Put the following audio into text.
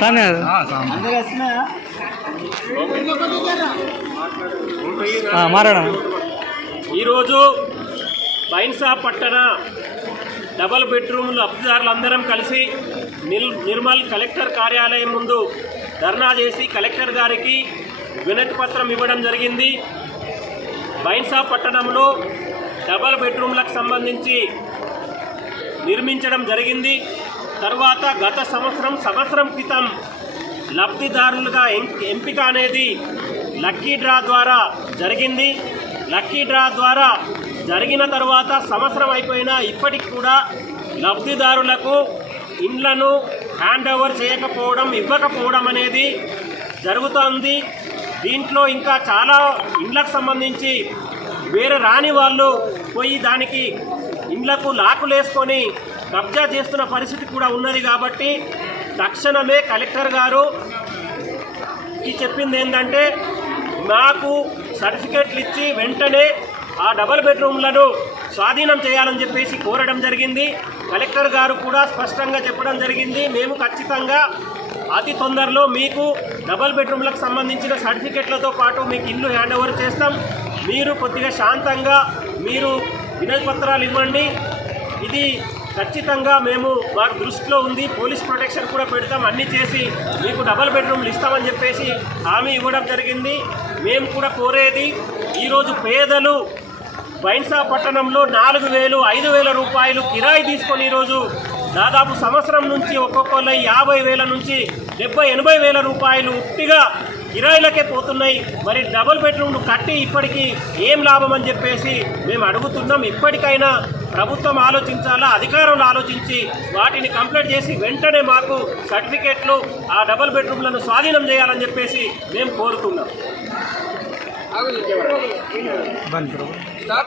కానీ ఈరోజు బైన్సా పట్టణ డబల్ బెడ్రూమ్లు లబ్ధిదారులందరం కలిసి నిల్ నిర్మల్ కలెక్టర్ కార్యాలయం ముందు ధర్నా చేసి కలెక్టర్ గారికి వినతి పత్రం ఇవ్వడం జరిగింది. బైన్సా పట్టణంలో డబల్ బెడ్రూమ్లకు సంబంధించి నిర్మించడం జరిగింది. తర్వాత గత సంవత్సరం సంవత్సరం క్రితం లబ్ధిదారులుగా ఎం- ఎంపిక అనేది లక్కీ డ్రా ద్వారా జరిగింది. లక్కీ డ్రా ద్వారా జరిగిన తర్వాత సంవత్సరం అయిపోయినా ఇప్పటికి కూడా లబ్ధిదారులకు ఇండ్లను హ్యాండ్ ఓవర్ చేయకపోవడం ఇవ్వకపోవడం అనేది జరుగుతోంది. దీంట్లో ఇంకా చాలా ఇండ్లకు సంబంధించి వేరే రాని వాళ్ళు పోయి దానికి ఇండ్లకు లాకులేసుకొని కబ్జా చేస్తున్న పరిస్థితి కూడా ఉన్నది కాబట్టి తక్షణమే కలెక్టర్ గారు చెప్పింది ఏంటంటే నాకు సర్టిఫికెట్లు ఇచ్చి వెంటనే ఆ డబల్ బెడ్రూమ్లను స్వాధీనం చేయాలని చెప్పేసి కోరడం జరిగింది. కలెక్టర్ గారు కూడా స్పష్టంగా చెప్పడం జరిగింది. మేము ఖచ్చితంగా అతి తొందరలో మీకు డబల్ బెడ్రూమ్లకు సంబంధించిన సర్టిఫికెట్లతో పాటు మీకు ఇల్లు హ్యాండ్ ఓవర్ చేస్తాం. మీరు కొద్దిగా శాంతంగా మీరు వినతి పత్రాలు ఇవ్వండి. ఇది ఖచ్చితంగా మేము మాకు దృష్టిలో ఉంది. పోలీస్ ప్రొటెక్షన్ కూడా పెడతాం. అన్నీ చేసి మీకు డబల్ బెడ్రూమ్లు ఇస్తామని చెప్పేసి హామీ ఇవ్వడం జరిగింది. మేము కూడా కోరేది ఈరోజు పేదలు బైన్సా పట్టణంలో నాలుగు వేలు ఐదు వేల రూపాయలు కిరాయి తీసుకొని ఈరోజు దాదాపు సంవత్సరం నుంచి ఒక్కొక్కళ్ళ యాభై వేల నుంచి డెబ్బై ఎనభై వేల రూపాయలు ఉట్టిగా కిరాయిలకే పోతున్నాయి. మరి డబుల్ బెడ్రూమ్లు కట్టి ఇప్పటికీ ఏం లాభం అని చెప్పేసి మేము అడుగుతున్నాం. ఇప్పటికైనా ప్రభుత్వం ఆలోచించాలా? అధికారులు ఆలోచించి వాటిని కంప్లీట్ చేసి వెంటనే మాకు సర్టిఫికేట్లు ఆ డబుల్ బెడ్రూమ్లను స్వాధీనం చేయాలని చెప్పేసి మేము కోరుతున్నాం.